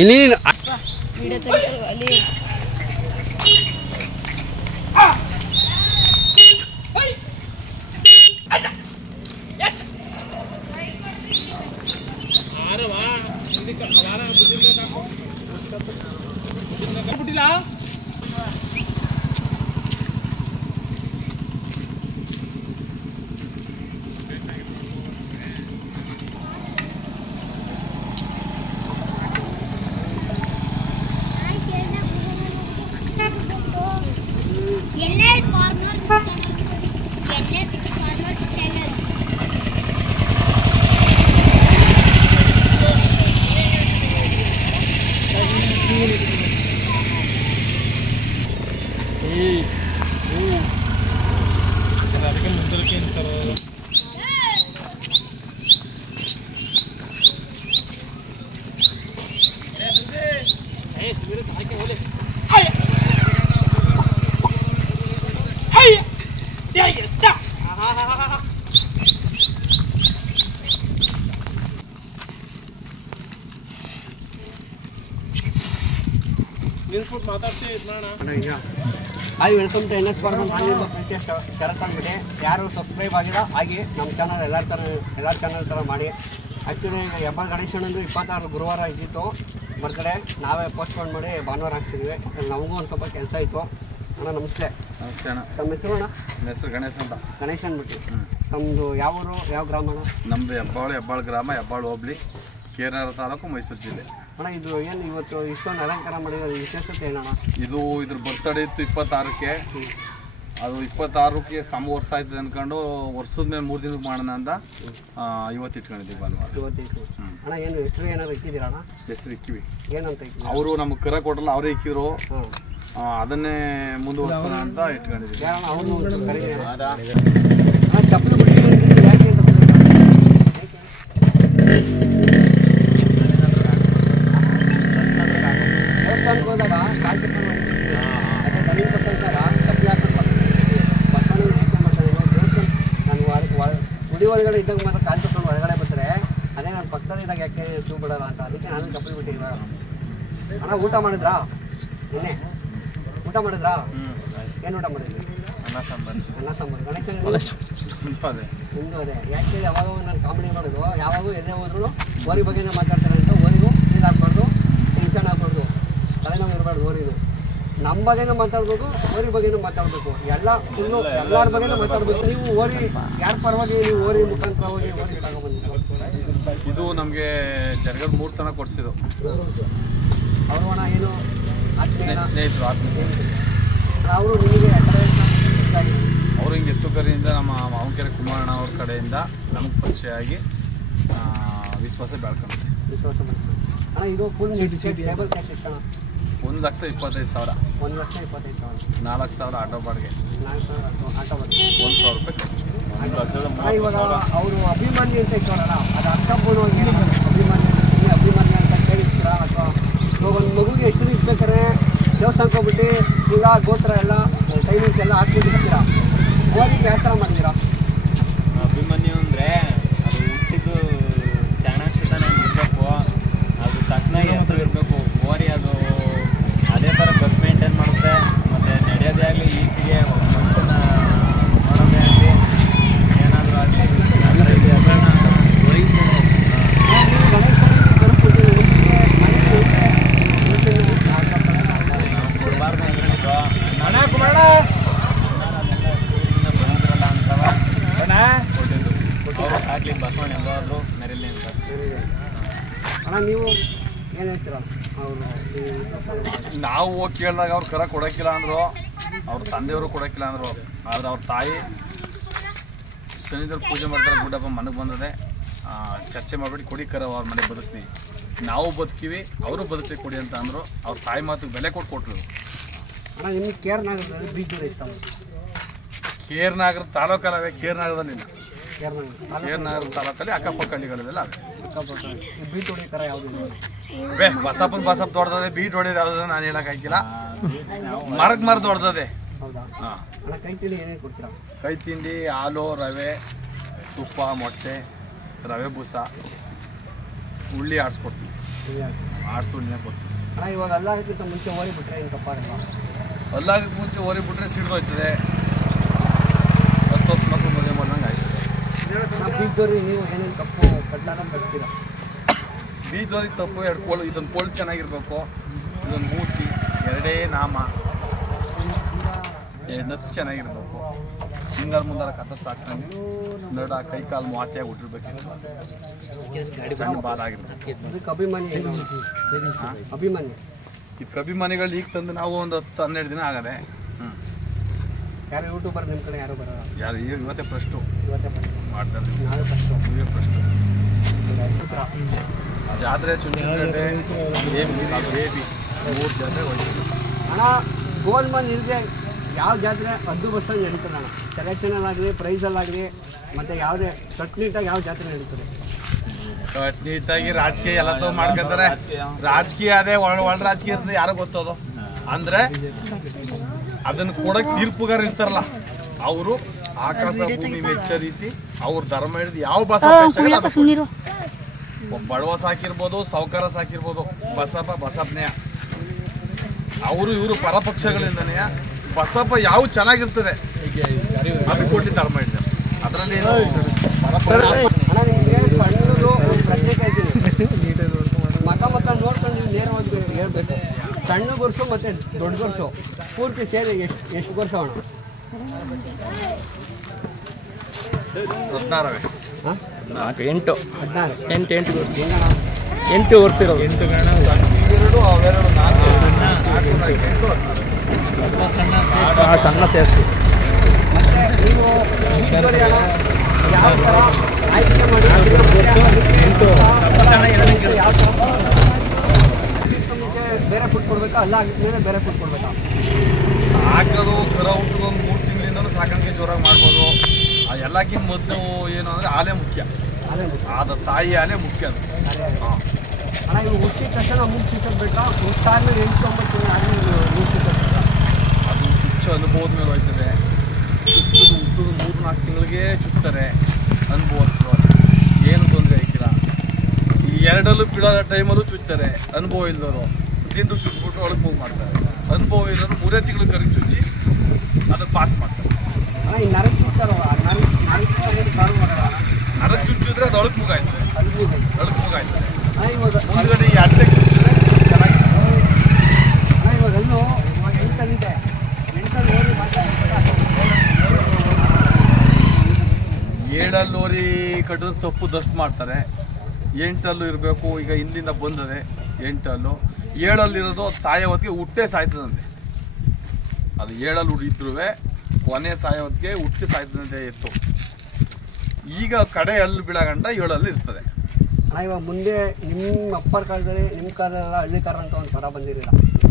ಇಲ್ಲಿ hi welcome to NS farmer. ನಾನಿಂದ ಪ್ರೀತಿಯಸ್ ಕರೆಕ್ಟ್ ಆಗಿಬಿಟ್ಟೆ. ಯಾರು ಸಬ್ಸ್ಕ್ರೈಬ್ ಆಗಿಲ್ಲ ಹಾಗೆ ನಮ್ಮ ಚಾನಲ್ ಎಲ್ಲ ಚಾನಲ್ ಥರ ಮಾಡಿ. ಆ್ಯಕ್ಚುಲಿ ಈಗ ಹೆಬ್ಬಾಳ್ ಗಣೇಶನಂದು 26 ಗುರುವಾರ ಇದ್ದಿತ್ತು ಬರ್ತ್ಡೇ. ನಾವೇ ಪೋಸ್ಟ್ಪೋನ್ ಮಾಡಿ ಭಾನುವಾರ ಹಾಕ್ಸಿದ್ವಿ. ನಮಗೂ ಒಂದು ಸ್ವಲ್ಪ ಕೆಲಸ ಇತ್ತು. ಅಣ್ಣ ನಮಸ್ತೆ. ನಮಸ್ತೆ ಅಣ್ಣ. ತಮ್ಮ ಹೆಸರು ಅಣ್ಣ? ನನ್ನ ಹೆಸರು ಗಣೇಶ್ ಅಂತ. ಗಣೇಶ್ ಅಂದ್ಬಿಟ್ಟು. ನಮ್ಮದು ಯಾವ ಊರು, ಯಾವ ಗ್ರಾಮ ಅಣ್ಣ? ನಮ್ಮದು ಹೆಬ್ಬಾಳು ಗ್ರಾಮ, ಹೆಬ್ಬಾಳು ಹೋಬಳಿ, ಕೇರನಗರ ತಾಲೂಕು, ಮೈಸೂರು ಜಿಲ್ಲೆ. ಅಣ್ಣ ಇದು ಏನು ಇವತ್ತು ಇಷ್ಟೊಂದು ಅಲಂಕಾರ ಮಾಡಿರೋ ವಿಶೇಷತೆ ಏನಣ್ಣ? ಇದ್ರ ಬರ್ತಡೇ ಇತ್ತು 26ಕ್ಕೆ. ಅದು 26ಕ್ಕೆ ವರ್ಷ ಆಯ್ತದೆ ಅಂದ್ಕೊಂಡು ವರ್ಷದ ಮೇಲೆ 3 ದಿನಕ್ಕೆ ಮಾಡೋಣ ಅಂತ ಇವತ್ತು ಇಟ್ಕೊಂಡಿದ್ದೀವಿ ಭಾನುವಾರ. ಇವತ್ತು ಅಣ್ಣ ಏನು ಹೆಸರು ಏನಾದ್ರು ಇಕ್ಕಿದ್ದೀರಾ ಅಣ್ಣ? ಹೆಸರು ಇಕ್ಕಿವಿ. ಏನಂತ ಇಕ್ಕಿ? ಅವರು ನಮ್ಗೆ ಕರ ಕೊಟ್ಟಲ್ಲ, ಅವರೇ ಇಕ್ಕಿದ್ರು. ಅದನ್ನೇ ಮುಂದುವರ್ಸೋಣ ಅಂತ ಇಟ್ಕೊಂಡಿದ್ದೀವಿ. ಅವರು ಚಪ್ಪಲು ಬಿಟ್ಟು ಯಾಕೆ ಅಂತ ದೇವಸ್ಥಾನಕ್ಕೆ ಹೋದಾಗ ಕಾಲು ಚಪ್ಪಲು ಅದೇ ತಲೆ ಕೊಟ್ಟಂತಾಗ ಚಪ್ಪಲಿ ಹಾಕೊಂಡು ಬಸ್ತಾನ ಯೋಚನೆ ಮಾಡ್ತಾರೆ. ದೇವಸ್ಥಾನ ನಾನು ಗುಡಿ ಒಳಗಡೆ ಇದ್ದಾಗ ಮಾತ್ರ ಕಾಲು ಚಪ್ಪಲು ಹೊರಗಡೆ ಬರ್ತಾರೆ. ಅದೇ ನಾನು ಪಕ್ಕದಲ್ಲಿ ಇದ್ದಾಗ ಯಾಕೆ ಶೂ ಬಿಡಲ್ಲ ಅಂತ ಅದಕ್ಕೆ ನಾನು ಚಪ್ಪಲಿ ಬಿಟ್ಟಿಲ್ಲ. ಅಣ್ಣ ಊಟ ಮಾಡಿದ್ರಾ? ನಿನ್ನೆ ಊಟ ಮಾಡಿದ್ರಾ? ಏನು ಊಟ ಮಾಡಿದ್ರಿ? ಅನ್ನ ಸಾಂಬಾರು. ಗಣೇಶನ ನಿಮ್ಮದು ಅದೇ. ಯಾಕೆ ಯಾವಾಗ ನಾನು ಕಾಮಿಡಿ ಮಾಡೋದು, ಯಾವಾಗೂ ಎದೆ ಹೋದ್ರು ಓರಿ ಬಗ್ಗೆನೇ ಮಾತಾಡ್ತಾರೆ ಅಂತ. ಓರಿಗೂ ನೀರು ಹಾಕ್ಬಾರ್ದು, ಟೆನ್ಷನ್ ಆಗ್ಬಾರ್ದು, ತಲೆನೋವು ಇರಬಾರ್ದು. ಓರಿದು ನಮ್ಮ ಬಗ್ಗೆನೂ ಮಾತಾಡ್ಬೋದು, ಓರಿ ಬಗ್ಗೆನೂ ಮಾತಾಡಬೇಕು. ಎಲ್ಲ ಫುಲ್ಲು ಎಲ್ಲರ ಬಗ್ಗೆನೂ ಮಾತಾಡ್ಬೇಕು. ನೀವು ಓರಿ ಯಾರ ಪರವಾಗಿ ನೀವು ಓರಿ ಮುಖಾಂತರ ಹೋಗಿ ಓರಿ ತಗೊಬಂದಿದ್ದು? ಇದು ನಮಗೆ ಜರ್ಗದ 3 ತನಕ ಕೊಡಿಸಿದ್ರು ಅವರು. ಅಣ್ಣ ಏನು ಸ್ನೇಹಿತರು, ಅವರು ನಿಮಗೆ ಅವರು ಹಿಂಗೆ ಎತ್ತುಕರಿಯಿಂದ ನಮ್ಮ ಮಾವನಕೆರೆ ಕುಮಾರಣ್ಣ ಅವ್ರ ಕಡೆಯಿಂದ ನಮಗೆ ಪರಿಚಯ ಆಗಿ ವಿಶ್ವಾಸ ಬೆಳ್ಕೊಂಡು. ವಿಶ್ವಾಸ ಮಾಡ್ತಾರೆ ಅಣ್ಣ. ಇದು ಫುಲ್ ಟೇಬಲ್ ಕ್ಯಾಶ್ ಎಷ್ಟು ಅಣ್ಣ? 1,25,000. 1,25,000. 4,000 ಆಟೋ ಬಾಡಿಗೆ, 4,000 ಆಟೋ ಬಾಡಿಗೆ, 1,000 ರೂಪಾಯಿ ಖರ್ಚು. ಇವಾಗ ಅವರು ಅಭಿಮಾನಿ ಅಂತ ಇಟ್ಕೊಳ್ಳೋಣ, ಅದು ಅರ್ಥಪೂರ್ಣ ಅಭಿಮಾನಿ ಅಂತ ಕೇಳಿಸ್ತೀರಾ? ಅಥವಾ ಇವಾಗ ಒಂದು ಮಗುಗೆ ಹೆಸರು ಇಟ್ಬೇಕಾದ್ರೆ ದೇವಸ್ಥಾನಕ್ಕೆ ಹೋಗ್ಬಿಟ್ಟು ಈಗ ಗೋತ್ರ ಎಲ್ಲ ಟೈಮಿಂಗ್ಸ್ ಎಲ್ಲ ಹಾಕ್ಬಿಟ್ಟಿರ್ತೀರಾ. ಓರಿಗೆ ಯಾವ ಥರ ಮಾಡಿದ್ದೀರಾ? ಅಭಿಮನ್ಯು ಅಂದರೆ ಅದು ಹುಟ್ಟಿದ್ದು ಚಾಣಾಕ್ಷತನ ಇರಬೇಕು, ಅದು ತಕ್ಕನಾಗಿ ಹೆಸರು ಇರಬೇಕು. ಓರಿ ಅದು ಅದೇ ಥರ ಬಸ್ ಮೇಂಟೈನ್ ಮಾಡುತ್ತೆ. ಮತ್ತು ನಡೆಯೋದೇ ಆಗಲಿ, ಈಚೆಗೆ ಮನುಷ್ಯನ ನೋಡೋದೇ ಆಗಲಿ, ಏನಾದರೂ ಆಗಲಿ ಅದರ ಹೆಸರನ್ನ ಕೊಡಬಾರ್ದು ಆಗಲಿ ಬಸವಣ್ಣ ಎಲ್ಲಾದರೂ ಮೆರಿಲಿ ಅಂತ. ಅಣ್ಣ ನೀವು ಏನು ಹೇಳ್ತೀರಾ? ಅವರು ನಾವು ಹೋಗಿ ಕೇಳಿದಾಗ ಅವ್ರು ಕರ ಕೊಡೋಕ್ಕಿಲ್ಲ ಅಂದರು, ಅವ್ರ ತಂದೆಯವರು ಕೊಡೋಕ್ಕಿಲ್ಲ ಅಂದರು. ಆದರೆ ಅವ್ರ ತಾಯಿ ಶನಿದೇವ್ರು ಪೂಜೆ ಮಾಡ್ತಾರೆ, ಗುಡ್ಡಪ್ಪ ಮನೆಗೆ ಬಂದದೆ ಚರ್ಚೆ ಮಾಡಿಬಿಟ್ಟು ಕೊಡಿ ಕರ ಅವ್ರ ಮನೆಗೆ ಬದುಕ್ತೀವಿ, ನಾವು ಬದುಕಿವಿ, ಅವರು ಬದುಕಿ ಕೊಡಿ ಅಂತ ಅಂದರು. ಅವ್ರ ತಾಯಿ ಮಾತಿಗೆ ಬೆಲೆ ಕೊಟ್ಟರು. ಅಣ್ಣ ನಿಮಗೆ ಕೇರ್ನಾಗರದಲ್ಲಿ ಬೀಜ ಇತ್ತು? ಕೇರ್ನಗರ ತಾಲೂಕಲ್ಲವೇ, ಕೇರ್ನಗರದಲ್ಲಿಲ್ಲ. ಕೇರ್ನಗರ ತಾಲೂಕಲ್ಲಿ ಅಕ್ಕಪಕ್ಕ ಹಳ್ಳಿಗಳದೆಲ್ಲ ಬೀಟ್ ಹೊಡಿ ಥರ ಯಾವುದು? ಬಸಪ್ಪ ದೊಡ್ಡದೆ, ಬೀಟ್ ಹೊಡಿಯೋದು ಯಾವ್ದು ನಾನು ಹೇಳೋಕ್ಕಾಗಿಲ್ಲ. ಮರಕ್ಕೆ ದೊಡ್ಡದೆ. ಹೌದಾ? ಅಣ್ಣ ಕೈ ತಿಂಡಿ ಏನೇನು ಕೊಡ್ತೀರಾ? ಕೈ ತಿಂಡಿ ಹಾಲು, ರವೆ, ತುಪ್ಪ, ಮೊಟ್ಟೆ, ರವೆ ಬೂಸ, ಉಳ್ಳಿ ಆಡಿಸ್ಕೊಡ್ತೀವಿ. ಆಡ್ಸೋಣ ಗೊತ್ತು. ಅಣ್ಣ ಇವಾಗ ಅಲ್ಲ ಅದಕ್ಕಿಂತ ಮುಂಚೆ ಓರಿ ಬಿಟ್ರೆ ಹಿಂಗೆ ತಪ್ಪಾಗಲ್ಲ. ಅಲ್ಲಾಗಕ್ಕೆ ಮುಂಚೆ ಓರಿ ಬಿಟ್ರೆ ಸಿಡ್ದೋಯ್ತದೆ. 10 ವರ್ಷ ಮಕ್ಕಳು ಮದುವೆ ಮಾಡ್ದಂಗೆ ಆಯ್ತು. ಬೀಜದವ್ರಿಗೆ ನೀವು ಏನೇನು ತಪ್ಪು ಕಟ್ಟಾಗ ಬರ್ತೀರಾ? ಬೀಜದವ್ರಿಗೆ ತಪ್ಪು 2 ಕೋಲು, ಇದೊಂದು ಕೋಲು ಚೆನ್ನಾಗಿರ್ಬೇಕು, ಇದೊಂದು ಮೂತಿ, 2 ನಾಮ, 2 ನತ್ತು ಚೆನ್ನಾಗಿರ್ಬೇಕು, ಹಿಂಗಾರು ಮುಂದಾರ ಕತ್ತ ಸಾಕ್ತಂಗೆ ನಡ ಕೈ ಕಾಲು ಮಾತಿಯಾಗಿ ಹುಟ್ಟಿರ್ಬೇಕಿತ್ತು, ಸಣ್ಣ ಬಾಲ್ ಆಗಿರ್ಬೇಕು. ಅದಕ್ಕೆ ಅಭಿಮಾನಿ ಅಭಿಮಾನಿ ಇದಕ್ಕೆ ಅಭಿಮಾನಿಗಳು ಈಗ ತಂದು ನಾವು ಒಂದು 10-12 ದಿನ ಆಗದೆ. ಯಾರು ಯೂಟ್ಯೂಬರ್ ನಿಮ್ಮ ಕಡೆ ಯಾರು ಬರೋಲ್ಲ? ಯಾರು ಇವತ್ತೇ ಫಸ್ಟು ಇವತ್ತೇ ಮಾಡ್ತಾರೆ, ನಾಳೆ ಫಸ್ಟು ಇವೇ ಫಸ್ಟು. ಜಾತ್ರೆ ಚುಂಚನಕಟ್ಟೆ ಬೇಬಿ 3 ಜಾತ್ರೆ ಹೋಯ್ತು ಅಣ್ಣ. ಗೋಲ್ಮನ್ ಇಲ್ಲದೆ ಯಾವ ಜಾತ್ರೆ 10 ವರ್ಷ ನಡೀತದೆ ಅಣ್ಣ. ಸೆಲೆಕ್ಷನಲ್ಲಾಗಲಿ ಪ್ರೈಸಲ್ಲಾಗಲಿ ಮತ್ತು ಯಾವುದೇ ಕಟ್ನಿಟ್ಟಾಗಿ ಯಾವ ಜಾತ್ರೆ ನಡೀತದೆ? ನೀಟಾಗಿ ರಾಜಕೀಯ ಎಲ್ಲ ಮಾಡ್ಕೊತಾರೆ. ರಾಜಕೀಯ ಅದೇ ಒಳ ರಾಜಕೀಯ ಇರ್ತದೆ, ಯಾರೋ ಗೊತ್ತದು. ಅಂದ್ರೆ ಅದನ್ನ ಕೊಡಕ್ಕೆ ತೀರ್ಪುಗಾರ ಇರ್ತಾರಲ್ಲ, ಅವರು ಆಕಾಶ ಭೂಮಿ ವೆಚ್ಚ ರೀತಿ ಅವ್ರ ಧರ್ಮ ಹಿಡಿದು ಯಾವ ಬಡವ ಸಾಕಿರ್ಬೋದು, ಸಾವುಕಾರ ಸಾಕಿರ್ಬೋದು, ಬಸಪ್ಪನೇ ಅವರು ಇವರು ಪರಪಕ್ಷಗಳಿಂದನೇ ಬಸಪ್ಪ ಯಾವ ಚೆನ್ನಾಗಿರ್ತದೆ ಅದು ಕೊಟ್ಟು ಧರ್ಮ ಹಿಡಿದ. ಅದರಲ್ಲಿ ಅಣ್ಣ ನಿಮಗೆ ಸಣ್ಣದು ಒಂದು ಪ್ರತ್ಯೇಕ ಇದ್ದೀನಿ, ಮಕ್ಕ ನೋಡ್ಕೊಂಡು ನೀವು ನೇರವಾಗಿ ಹೇಳ್ಬೇಕು. ಸಣ್ಣ ಗೊರ್ಸು ಮತ್ತು ದೊಡ್ಡ ಗೊರ್ಸು ಪೂರ್ತಿ ಸೇರಿ ಎಷ್ಟು ಗೊರ್ಸು ಅಣ್ಣ? 16 ಹಾಂ 8 16 ವರ್ಷ ಹೆಂಗಣ್ಣ? 8 ವರ್ಷ ಇರೋದು. 8 2 ಅವೆರಡು 4 ಸಣ್ಣ ಸೇರಿಸಿ ಮತ್ತು ನೀವು ಬೀಜದವ್ರಿಗೆ ಅಣ್ಣ ಯಾವ ಥರ ಆಯ್ಕೆ ಮಾಡಿ ಯಾವ ಥರ ಮುಂಚೆ ಬೇರೆ ಫುಡ್ ಕೊಡ್ಬೇಕಾ, ಅಲ್ಲ ಆಗಿದ್ಮೇಲೆ ಬೇರೆ ಫುಡ್ ಕೊಡ್ಬೇಕಾ? ಸಾಕೋದು ಕರ ಹುಟ್ಟೋದು ಒಂದು 3 ತಿಂಗಳಿಂದಲೂ ಸಾಕಾಣಿಕೆ ಜೋರಾಗಿ ಮಾಡ್ಬೋದು. ಎಲ್ಲಕ್ಕಿಂತ ಮೊದಲು ಏನು ಅಂದರೆ ಹಾಲೇ ಮುಖ್ಯ, ಅದೇ ಆದ ತಾಯಿ ಹಾಲೇ ಮುಖ್ಯ. ಅದು ಅಣ್ಣ ಇವು ಹುಟ್ಟಿದ ತಕ್ಷಣ ಮೂಗು ಚುಚ್ಚಬೇಕಾ? ಹುಟ್ಟಾದ್ಮೇಲೆ 8-9 ತಿಂಗಳು ಆದ್ಮೇಲೆ ಮೂಗು ಚುಚ್ಚಬೇಕಾ? ಅದು ಚುಚ್ಚು ಅನುಭವದ ಮೇಲೆ ಹೋಯ್ತದೆ. ಹುಟ್ಟೋದು 3-4 ತಿಂಗಳಿಗೆ ಚುಚ್ತಾರೆ ಅನುಭವಸ್ಥರು, ಏನು ತೊಂದರೆ ಆಗಿಲ್ಲ. ಈ 2 ಬಿಡೋ ಟೈಮಲ್ಲೂ ಚುಚ್ತಾರೆ ಅನುಭವ ಇಲ್ಲದವರು, ತಿಂದು ಚುಚ್ಬಿಟ್ಟು ಒಳಗೆ ಮೂಗು ಮಾಡ್ತಾರೆ. ಅನುಭವ ಇರೋರು 3 ತಿಂಗಳು ಕರೆಗೆ ಚುಚ್ಚಿ ಅದು ಪಾಸ್ ಮಾಡ್ತಾರೆ. ಅಣ್ಣ ಈ ನರಕ್ಕೆ ಚುಚ್ತಾರಲ್ಲ, ನರಕ್ಕೆ ಚುಚ್ಚಿದ್ರೆ ಅದು ಅಳಕ್ ಮೂಗಾಯ್ತದೆ, ಅಳಕ್ ಮೂಗಾಯ್ತದೆ. ಅಣ್ಣ ಇವಾಗ ಮುಂದ್ಗಡೆ ಈ ಅಡ್ಡಕ್ಕೆ ಚುಚ್ಚಿದ್ರೆ ಚೆನ್ನಾಗಿ. ಅಣ್ಣ ಇವಾಗ ಎಲ್ಲೂ ಇವಾಗ 8 ಇದೆ, 8 ಓರಿ ಏಳಲ್ಲೋರಿ ಕಟ್ಟಿದ್ರೆ ತಪ್ಪು ದಸ್ಟ್ ಮಾಡ್ತಾರೆ. 8 ಇರಬೇಕು. ಈಗ ಹಿಂದಿಂದ ಬಂದದೆ 8 7 ಅದು ಸಾಯೋ ಹೊತ್ತಿಗೆ ಹುಟ್ಟೆ ಸಾಯ್ತದಂತೆ. ಅದು 7 ಇದ್ರೂ ಕೊನೆ ಸಾಯೋ ಹೊತ್ತಿಗೆ ಹುಟ್ಟಿ ಸಾಯ್ತದಂತೆ ಎತ್ತು. ಈಗ ಕಡೆ ಹಲ್ಲು ಬೀಳಗಂಟ 7 ಇರ್ತದೆ. ಅಣ್ಣ ಇವಾಗ ಮುಂದೆ ನಿಮ್ಮ ಅಪ್ಪರ ಕಾಲದಲ್ಲಿ ನಿಮ್ಮ ಕಾಲದಲ್ಲ ಹಳ್ಳಿಕಾರ ಅಂತ ಒಂದು ಪದ ಬಂದಿರಲಿಲ್ಲ,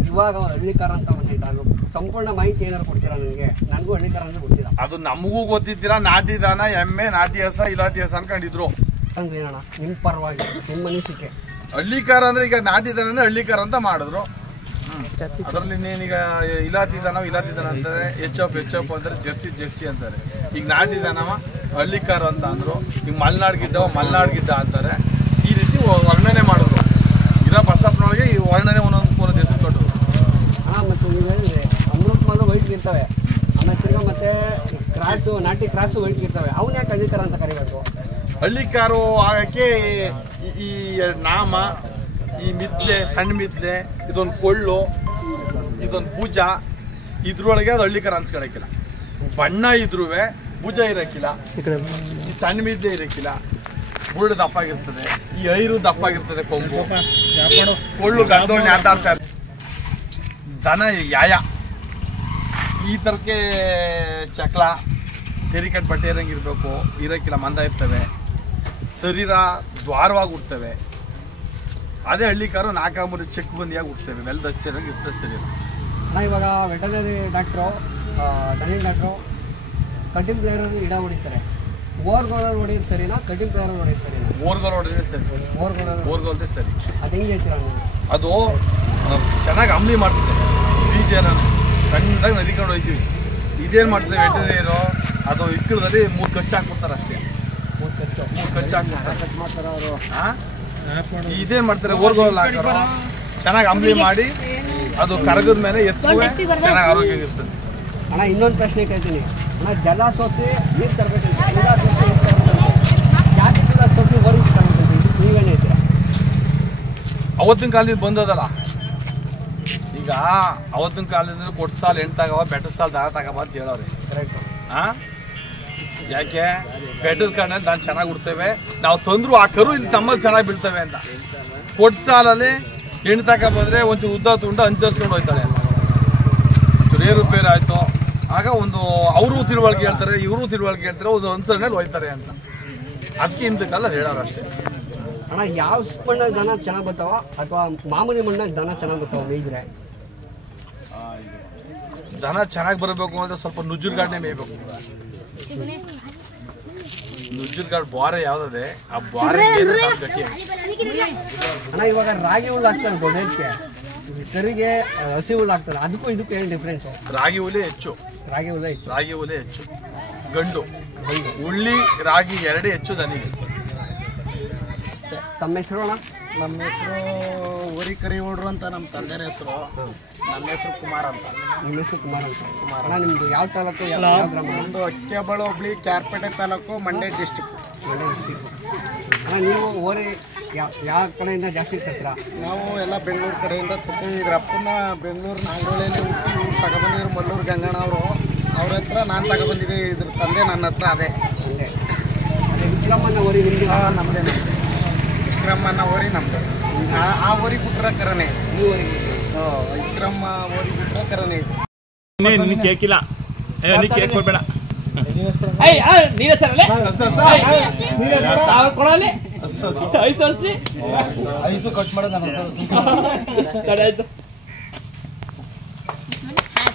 ಇವಾಗ ಒಂದು ಹಳ್ಳಿಕಾರ ಅಂತ ಬಂದಿದ್ದ. ಅದು ಸಂಪೂರ್ಣ ಮಾಹಿತಿ ಏನಾದ್ರು ಕೊಡ್ತೀರಾ ನನಗೆ? ನನಗೂ ಹಳ್ಳಿಕಾರ ಅಂದ್ರೆ ಗೊತ್ತಿಲ್ಲ. ಅದು ನಮಗೂ ಗೊತ್ತಿದ್ದಿಲ್ಲ. ನಾಟಿ ದನ, ಎಮ್ಮೆ, ನಾಟಿ ಹಸ, ಇಲಾತಿ ಹಸ ಅನ್ಕೊಂಡಿದ್ರು. ಅಂದ್ರೆ ಏನಣ್ಣ ನಿಮ್ಮ ಪರವಾಗಿ ನಿಮ್ಮ ಅನಿಸಿಕೆ? ಹಳ್ಳಿಕಾರ ಅಂದ್ರೆ ಈಗ ನಾಟಿ ದನ ಹಳ್ಳಿಕಾರ ಅಂತ ಮಾಡಿದ್ರು. ಅದರಲ್ಲಿ ಇನ್ನೇನೀಗ ಇಲಾತಿ ದನ ಅಂತಾರೆ, ಎಚ್ ಎಫ್ ಅಂತಾರೆ, ಜರ್ಸಿ ಅಂತಾರೆ. ಈಗ ನಾಟಿ ದನವ ಹಳ್ಳಿಕಾರ ಅಂತ ಅಂದ್ರು. ಈಗ ಮಲ್ನಾಡ್ ಗಿಡ್ಡ ಅಂತಾರೆ. ಈ ರೀತಿ ವರ್ಣನೆ ಮಾಡಿದ್ರು. ಇರೋ ಬಸಪ್ಪನೊಳಗೆ ಈ ವರ್ಣನೆ ಒಂದೊಂದು ದೇಶಕ್ಕೆ ಕೊಟ್ಟರು. ಹಾಂ, ಮತ್ತು ನೀವು ಹೇಳಿದ್ರೆ ಅಮೃತ ಮಾಲು ವೈಟ್ಗೆ ಇರ್ತವೆ, ಆಮೇಲೆ ತಿರ್ಗಾ ಮತ್ತೆ ಕ್ರಾಸು ನಾಟಿ ಕ್ರಾಸು ವೈಟ್ಗೆ ಇರ್ತವೆ. ಅವನ್ನ ಯಾಕೆ ಹಳ್ಳಿಕಾರ ಅಂತ ಕರಿಬೇಕು? ಹಳ್ಳಿಕಾರು ಆಗಕ್ಕೆ ಈ ನಾಮ, ಈ ಮಿದ್ಲೆ, ಸಣ್ಣ ಮಿದ್ಲೆ, ಇದೊಂದು ಕೊಳ್ಳು, ಇದೊಂದು ಭುಜ, ಇದ್ರೊಳಗೆ ಅದು ಹಳ್ಳಿಕಾರ ಅನ್ಸ್ಕೊಳಕ್ಕಿಲ್ಲ. ಬಣ್ಣ ಇದ್ರೂ ಭುಜ ಇರಕ್ಕಿಲ್ಲ, ಈ ಸಣ್ಣ ಮಿದ್ಲೆ ಇರಕ್ಕಿಲ್ಲ, ಬುರುಡು ದಪ್ಪಾಗಿರ್ತದೆ, ಈ ಐರು ದಪ್ಪಾಗಿರ್ತದೆ, ಕೊಂಬು, ಕೊಳ್ಳು ಗಂಧೋಣಿ ಆಟಾಡ್ತಾ ಇರ್ತದೆ. ದನ ಯಾಯ ಈ ಥರಕ್ಕೆ ಚಕ್ಲ ತೆರಿಕಟ್ ಬಟ್ಟೆ ಇರಂಗಿರ್ಬೇಕು, ಇರಕ್ಕಿಲ್ಲ, ಮಂದ ಇರ್ತವೆ, ಶರೀರ ದ್ವಾರವಾಗಿ ಹುಡ್ತವೆ. ಅದೇ ಹಳ್ಳಿಕಾರು 4-3 ಚೆಕ್ ಬಂದಿಯಾಗಿ ಹುಡ್ತವೆ, ವೆಲ್ ದಚ್ಚರಾಗಿ ಇರ್ತದೆ ಶರೀರ. ಅಣ್ಣ ಇವಾಗ ವೆಟನರಿ ಡಾಕ್ಟ್ರು, ದನಿನ್ ಡಾಕ್ಟ್ರು ಕಟಿಂಗ್ ಪ್ಲೇಯರ್ ಗಿಡ ಹೊಡಿತಾರೆ. ಓರ್ಗೋಲಲ್ಲಿ ಹೊಡಿಯೋದು ಸರಿನಾ, ಕಟಿಂಗ್ ಪ್ಲೇಯರ್ ಹೊಡಿಯೋದು ಸರಿನಾ? ಓರ್ಗೋಲ್ ಹೊಡೆದ್ರೆ ಸರಿ, ಓರ್ಗೋಲ್ದೇ ಸರಿ. ಅದು ಹೆಂಗೆ ಹೇಳ್ತೀರಾ ನೀವು? ಅದು ಚೆನ್ನಾಗಿ ಅಂಬ್ಲಿ ಮಾಡ್ತದೆ. ಬೀಜ ಸಣ್ಣದಾಗಿ ನದಿಕೊಂಡು ಹೋಗ್ತೀವಿ. ಇದೇನು ಮಾಡ್ತದೆ ವೆಟನರಿಯರು, ಅದು ಇಕ್ಕಳದಲ್ಲಿ 3 ಖರ್ಚು ಹಾಕ್ಬಿಡ್ತಾರೆ ಅಷ್ಟೇ. 3 ಖರ್ಚು ಹಾಕ್ಬಿಡ್ತಾರೆ. ಮಾಡ್ತಾರೆ ಅವರು. ಹಾಂ, ಇದೇನ್ ಮಾಡ್ತಾರೆ ಓರ್ಗೋಲ್ ಹಾಕೋರು ಚೆನ್ನಾಗಿ ಅಂಬ್ಲಿ ಮಾಡಿ ಅದು ಕರಗದ ಮೇಲೆ ಎತ್ತುವೆ ಚೆನ್ನಾಗಿ ಆರೋಗ್ಯ ಇರ್ತದೆ. ಅಣ್ಣ ಇನ್ನೊಂದು ಪ್ರಶ್ನೆ ಕೇಳ್ತೀನಿ ಅಣ್ಣ, ಜಲ ಸೋಸಿ ನೀರು ತರಬೇಕು, ಜಾಸ್ತಿ ಸೋಸಿ ಹೊರಗೆ ತರಬೇಕು, ನೀವೇನು ಹೇಳ್ತೀರಾ? ಅವತ್ತಿನ ಕಾಲದಿಂದ ಬಂದದಲ್ಲ, ಈಗ ಅವತ್ತಿನ ಕಾಲದಿಂದ ಕೊಟ್ಟು ಸಾಲ ಹೆಣ್ಣು ತಗವ ಬೆಟ್ಟದ ಸಾಲ ದನ ತಗವ ಅಂತ ಹೇಳೋರಿ. ಹಾಂ, ಯಾಕೆ ಬೆಟ್ಟದ ಕಾರಣದಲ್ಲಿ ನಾನು ಚೆನ್ನಾಗಿ ಉಡ್ತೇವೆ, ನಾವು ತಂದ್ರು ಆ ಕರು ಇಲ್ಲಿ ತಮ್ಮಲ್ಲಿ ಚೆನ್ನಾಗಿ ಬೀಳ್ತವೆ ಅಂತ. ಕೊಟ್ಟು ಸಾಲಲ್ಲಿ ಹೆಣ್ಣು ತಗ ಬಂದರೆ ಒಂಚೂರು ಉದ್ದ ತುಂಡು ಅಂಚರ್ಸ್ಕೊಂಡು ಹೋಗ್ತಾಳೆ, ಒಂಚೂರು ಏರುಪೇರು ಆಯಿತು. ಆಗ ಒಂದು ಅವರು ತಿಳುವಳಿಕೆ ಹೇಳ್ತಾರೆ, ಇವರು ತಿಳುವಳಿಕೆ ಹೇಳ್ತಾರೆ, ಒಂದು ಅನುಸರಣೆಯಲ್ಲಿ ಹೋಯ್ತಾರೆ ಅಂತ. ಅದಕ್ಕೆ ಹಿಂದಕ್ಕೆಲ್ಲ ಹೇಳೋರು ಅಷ್ಟೇ. ಅಣ್ಣ, ಯಾವ ಮಣ್ಣಲ್ಲಿ ದನ ಚೆನ್ನಾಗಿ ಬರ್ತಾವ ಅಥವಾ ಮಾಮೂಲಿ ಮಣ್ಣಲ್ಲಿ ದನ ಚೆನ್ನಾಗಿ ಬರ್ತಾವ ಮೇಯ್ದ್ರೆ? ದನ ಚೆನ್ನಾಗಿ ಬರಬೇಕು ಅಂದರೆ ಸ್ವಲ್ಪ ನುಜ್ಜುರ್ಗಾಡನೆ ಮೇಯ್ಬೇಕು. ನುಜ್ಜುರ್ಗಾಡು ಬಾರೆ ಯಾವುದೇ ಆ ಬಾರೆ ಗಟ್ಟಿ. ಅಣ್ಣ, ಇವಾಗ ರಾಗಿ ಹುಲ್ಲು ಹಾಕ್ತಾರೆ ದೊಡ್ಡಕ್ಕೆ, ಕರಿಗೆ ಹಸಿ ಹುಲ್ಲು ಹಾಕ್ತಾರೆ, ಅದಕ್ಕೂ ಇದಕ್ಕೂ ಏನು ಡಿಫ್ರೆನ್ಸ್? ರಾಗಿ ಹುಲಿ ಹೆಚ್ಚು, ರಾಗಿ ಹುಲ್ಲು ಹೆಚ್ಚು, ರಾಗಿ ಹುಲಿ ಹೆಚ್ಚು ಗಂಡು, ಉಳ್ಳಿ ರಾಗಿ ಎರಡೇ ಹೆಚ್ಚು ದನಿಗೆ. ತಮ್ಮ ಹೆಸರು ಅಣ್ಣ? ನಮ್ಮ ಹೆಸರು ಊರಿ ಕರಿಗೌಡ್ರು ಅಂತ, ನಮ್ಮ ತಂದೆಯ ಹೆಸರು. ನಮ್ಮ ಹೆಸರು ಕುಮಾರ್ ಅಂತ. ನಿಮ್ಮ ಹೆಸರು ಕುಮಾರ್ ಅಂತ. ಅಣ್ಣ, ನಿಮ್ಮದು ಯಾವ ತಾಲೂಕು, ಯಾವ ಗ್ರಾಮ? ನಮ್ಮದು ಅಕ್ಕಿಬಾಳು ಹೋಬಳಿ, ಕ್ಯಾರ್ಪೇಟೆ ತಾಲೂಕು, ಮಂಡ್ಯ ಡಿಸ್ಟಿಕ್. ಅಣ್ಣ, ನೀವು ಓರಿ ಯಾವ ಕಡೆಯಿಂದ ಜಾಸ್ತಿ ತರ್ತೀರಾ? ನಾವು ಎಲ್ಲ ಬೆಂಗಳೂರು ಕಡೆಯಿಂದ ತರ್ತೀವಿ. ಇದ್ರ ಅಪ್ಪನ ಬೆಂಗಳೂರು ನಾಗರಹೊಳೆಯಲ್ಲಿ ಹುಟ್ಟಿ ಇವ್ರು ತಗೊಬಂದಿದ್ರು, ಮಲ್ಲೂರು ಗಂಗಣ್ಣ ಅವರು. ಅವ್ರ ಹತ್ರ ನಾನು ತಗೊಬಂದಿದ್ದೆ, ಇದ್ರ ತಂದೆ ನನ್ನ ಹತ್ರ ಅದೇ. ಅದೇ ವಿಕ್ರಮಣ್ಣ ಓರಿ ನಿಮಗೆ? ನಮ್ಮದೇ ವಿಕ್ರಮಣ್ಣ ಓರಿ ನಮ್ಮದು. ಆ ಓರಿ ಬಿಟ್ರೆ ಕರನೆ, ಈ ಓರಿಗೆ ವಿಕ್ರಮ ಓರಿ ಬಿಟ್ರೆ ಕರನೆ ಇದು. ಕೇಕಿಲ್ಲ, ಕೇಕ್ ಕೊಡ್ಬೇಡ. ನೀವೇ ಸರಲ್ಲ ಕೊಡಲಿ ಐಸು ಕಟ್ ಮಾಡೋದು ಕಡೆ ಆಯ್ತು.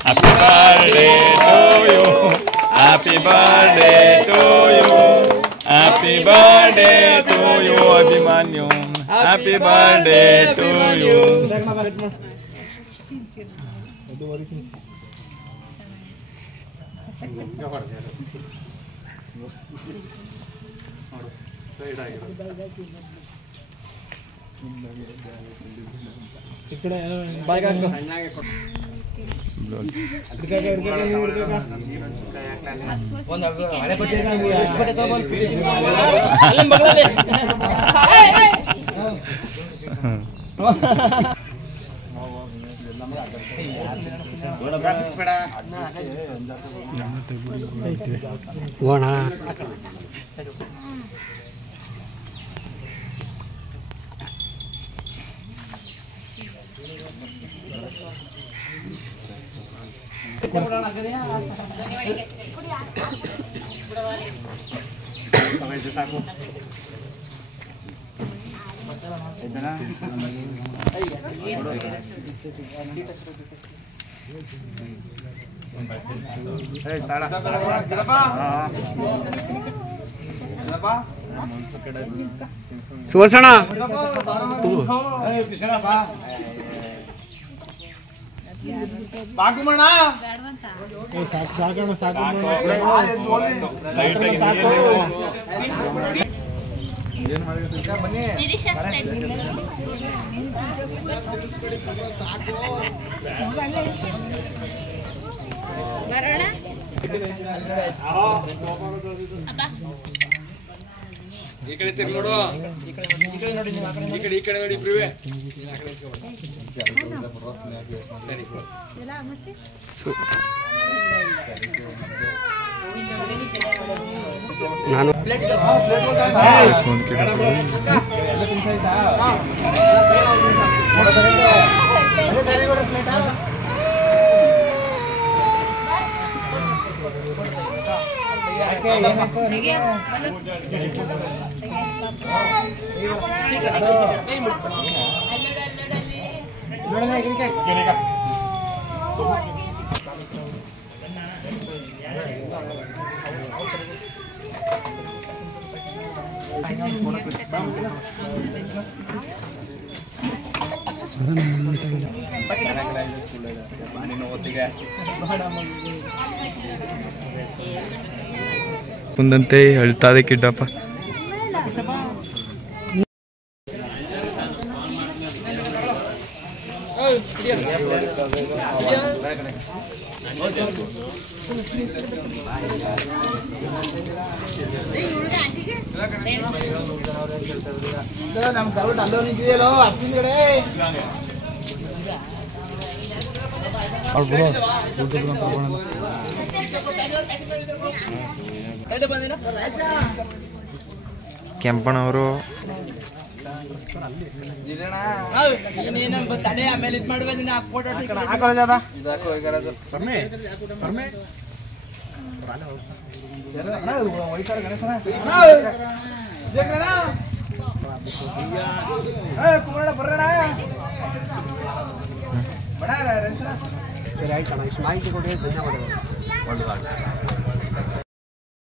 Happy birthday to you. Happy birthday to you. Happy birthday to you, Abhimanyu. Happy birthday to you. ಹೋಣ ಸುವರ್ಣ ಬಾಗುಮಣ ಈ ಕಡೆ ತಿರ್ಗಿ ನೋಡು, ಈ ಕಡೆ ನೋಡಿ ಇಬ್ರುವೆ. ಸರಿ ನಾನು ಮುಂದಂತೆ ಹೇಳ್ತಾ ಕಿಡ್ಡಪ್ಪ ನಮ್ಮ ಗೌಡ್ ಅಲ್ಲೋನ್ ಇದೆಯಲ್ಲೋ ಅಪ್ಪನ ಕಡೆ ಕೆಂಪಣ್ಣವರು ಆಮೇಲೆ ಇದು ಮಾಡುವ ಫೋಟೋ ಸರಿ ಆಯ್ತು ಅಣ್ಣ ಇಷ್ಟು ಮಾಹಿತಿ ಕೊಡಿ ಧನ್ಯವಾದಗಳು.